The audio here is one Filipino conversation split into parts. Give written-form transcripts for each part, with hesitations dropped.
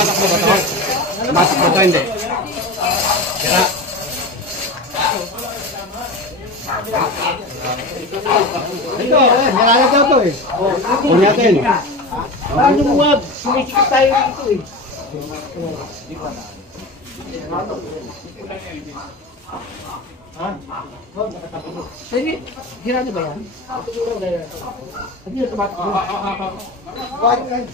Tumatakbo ba ito? Tumatakbo ito, hindi. Kaya. Ito, nilalag daw ito eh. Kung natin. Paano mo wag? Sumisikip tayo dito eh. Ha? Sige, hirado ba yan? Hindi na tumatakbo. Wag yan.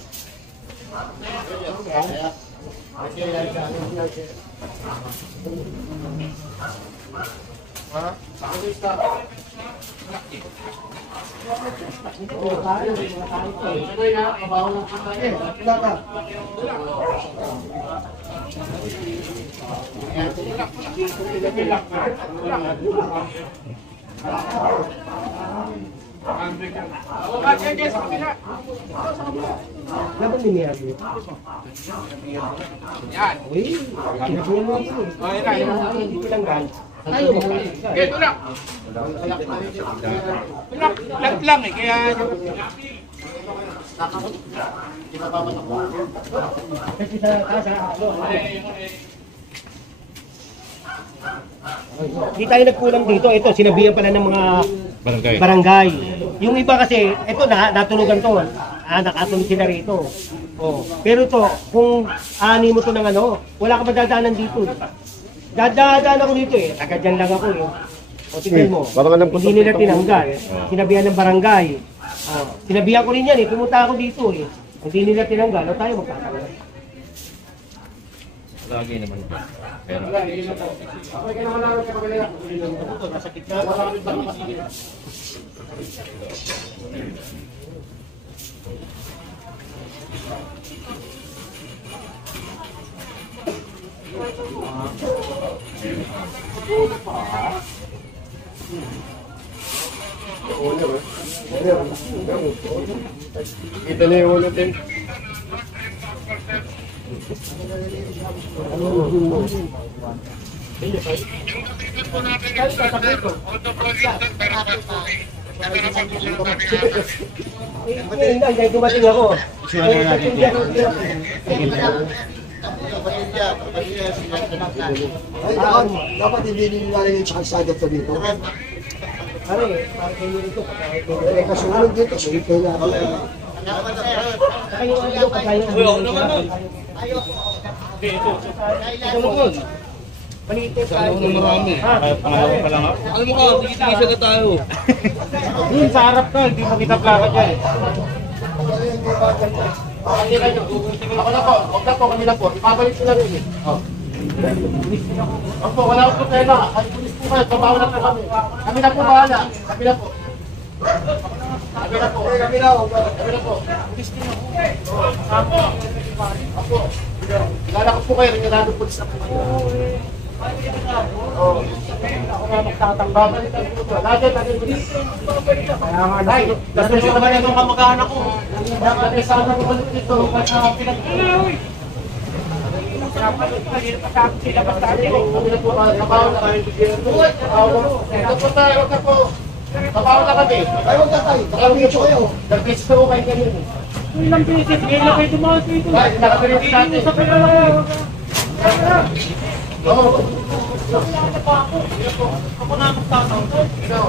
Laban din niya. Yan. Uy, kinabuhan mo ito eh. Oh, yan na. Hindi ko lang gan. Tayo mo. Okay, tulak. Tulak lang eh, kaya... Kasi sa taas ha. Hindi tayo nagkulang dito. Ito, sinabihan pala ng mga barangay. Yung iba kasi, ito natulugan to. Nakatulog sila rito. Oh. Pero ito, kung ani mo to ng ano, wala ka madadaanan dito. Dadaan ako dito eh. Taga dyan lang ako eh. O tingnan mo, hindi nila tinanggal. Sinabihan ng barangay. Sinabihan ko rin yan eh, pumunta ako dito eh. Hindi nila tinanggal, o tayo magkakaroon. Lagi naman ito. Pero... Masakit na. Kita na yung ulo din. Hindi dumating ako. Dapat hindi nilalagay yung kalsada to dito. Ano eh, parang kayo rito. Kasunod dito, dito na. Saka yung ano, pagkain ng maliit tayo. marami. Pangalawa pa lang ako. Alam mo ka, tigit-tigisa na tayo. Yun, sa harap ka, hindi mo kita plaka dyan. Ako na po, huwag na po, kami na po. Ipabalik sila rin eh. Opo, wala akong problema. Ay, pulis po kayo, babaw na po kami. Kami na po bahala. Kami na po. Kami na po. Kami na po. Kami na po. Pulis po na po. Opo. Lalakot po kayo, rinilado pulis na po. Oo. Ako na magtatanggaban. Lagi, pulis. Kaya nga, nasa siya naman itong kamag-anak ko. Dati sana ko ulit dito. Kasi pinag-ilaw eh. Sila basta atin. Kami na po, kabaw na kayo. Ito po tayo, ito po. Kabaw na kami. Ay, huwag na tayo. Nakapicture kayo. Nag-picture ko kayo ganun. Ilang beses, ngayon lang kayo dumaan dito. Nakapilit natin. Sa pinala. Oo. Ako na magtatanggal. Ito.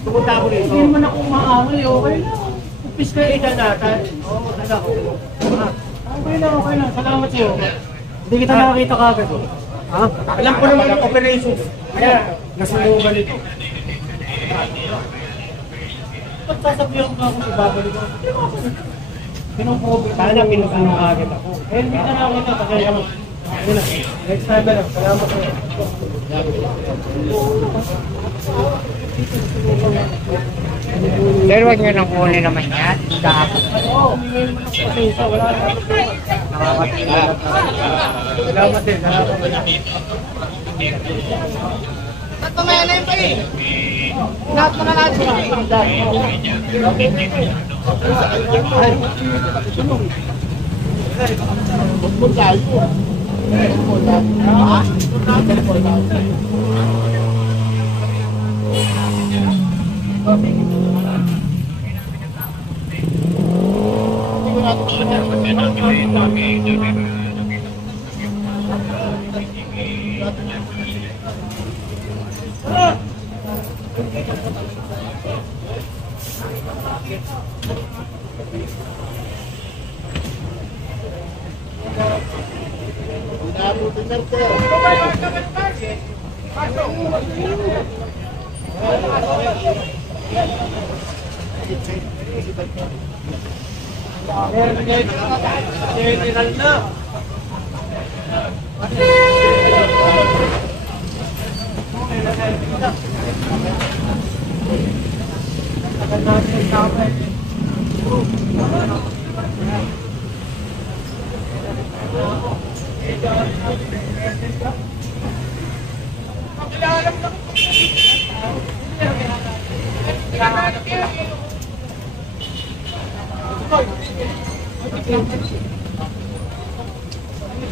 Pumunta ako rito. Hindi naman ako maamay, okay lang. Upis kayo dyan natin. Oo, talaga ako. Okay lang. Salamat sa'yo. Hindi kita nakakita kagad. Ha? Alam ko naman yung operation. Kaya, nasunugan ito. Ba't sasabihan ko ako sa babalik ko? Pinupobi. Sana pinusunog agad ako. Eh, hindi ka nakakita. Kaya naman. Next time na lang. Salamat sa'yo. Pero huwag nyo nang kunin naman yan. Dapat. Oo, pasensya. Wala na. Nakakatilat na. Salamat din. Salamat din. Dapat mamaya na yun pa eh. Lahat mo na lahat sila. Bukbul tayo. Bukbul tayo.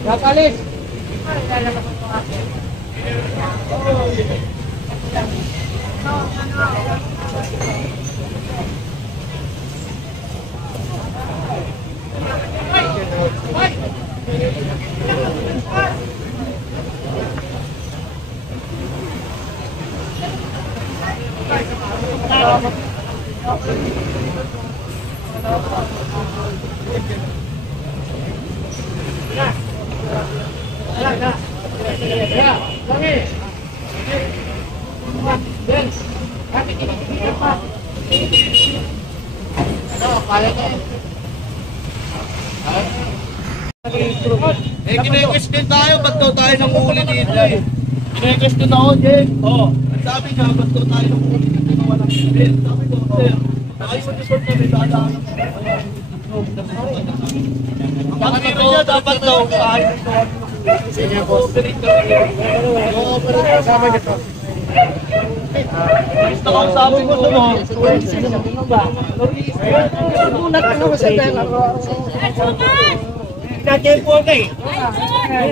Kakalis. Kine-request din tayo, ba't daw tayo nang uli dito eh. Kine-request din ako, Jen. Oo. Sabi niya, ba't daw tayo nang uli dito na walang bilin. Sabi ko, sir, ayos mo disort kami, dadaan. Bakit niya dapat daw kahit ito. Sige po. Kasama nito. Sabi ko sa mga. Na-tempo ka eh.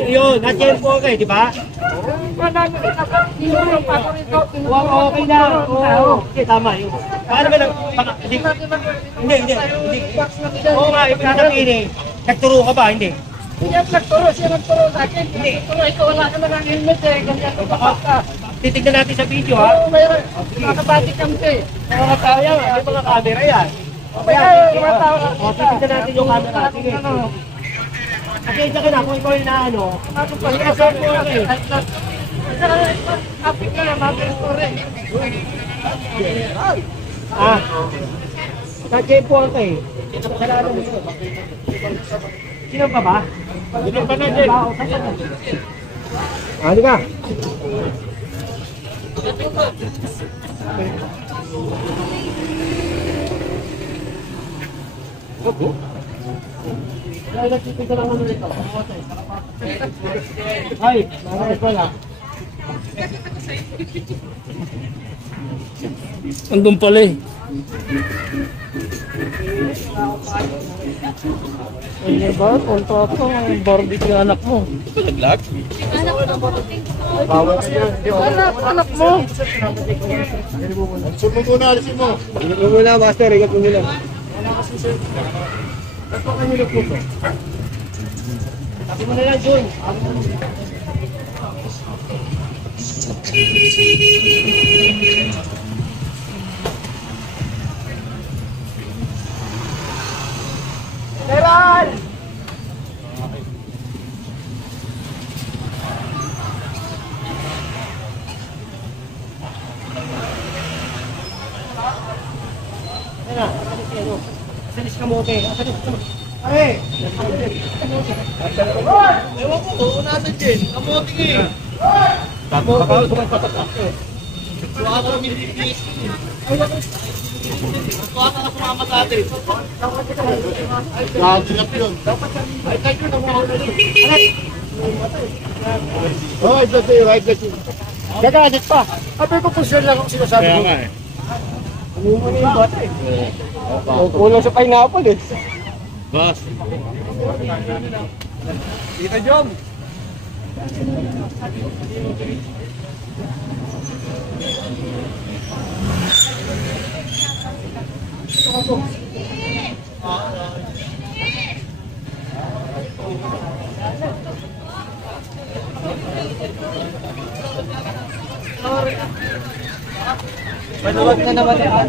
Yun, na-tempo ka eh, di ba? Okay na. Okay, tama yun. Paano ba lang? Hindi. Oo nga, ibig sabihin eh. Nagturo ka ba? Hindi. Siya nagturo sa akin. Hindi. Ikaw wala ka na ng helmet eh. Ganyan ka. Titignan natin sa video ha. Oo, mayroon. Nakabati kami eh. Mga tao yan, may mga camera yan. Mga tao na. Titignan natin yung camera. Sige. Kasi ka na, kung ikaw yung naano. Kapit ka na, mapinturo eh. Nag-tempuan ka eh. Kasalanan mo yun. Sino pa ba? Sino pa na, Jake? Ano ka? Ay, nakakit pala. Andun pala eh. Ay, ba? Punto ako ng barbecue yung anak mo. Palaglag? Anak mo! Alisin mo muna, alisin mo. Ingat mo muna, master. Ingat mo muna. Sabi mo na lang, Jun. Meron! Ayan na, asalis ka mo, te. Asalis ka mo. Pare! Ewan ko, nasan Jen? Kamoting eh. Baka kami DPS. Baka ka sumama sa atin. Nakasilap yun. Ay, tayo na mga ulit. Oh, ito sa'yo, right na siya. Gagalit pa. Sabi ko, push lang ako sinasabi Kaya ko. nga eh. Umumuni yung bata eh. Kulang sa pineapple eh. Boss. Tita Jom. Maluwag na naman yan.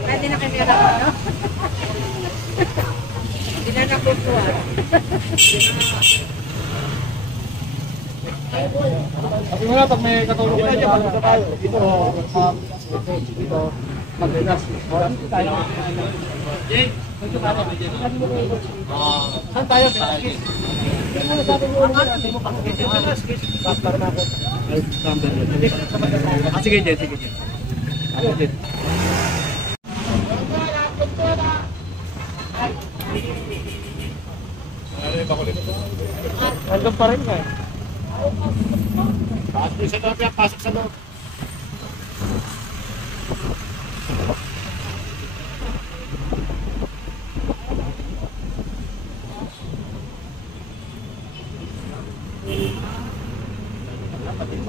Pwede na kayo meron, no? Hindi na nakukuha. Sabi mo na, pag may katulong kayo tayo. Dito, dito, mag-renas. Saan tayo? Sige, Jen. Sige, Jen. Nandun pa rin eh. Pasok sa loob yan. Pasok sa loob.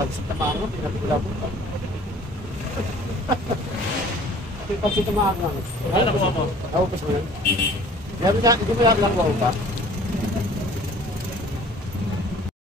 Pansit na maango, pinapila mo pa. Pansit na maango. Ano nakuha mo? Ako pa sa mga. Hindi mo lang ko pa.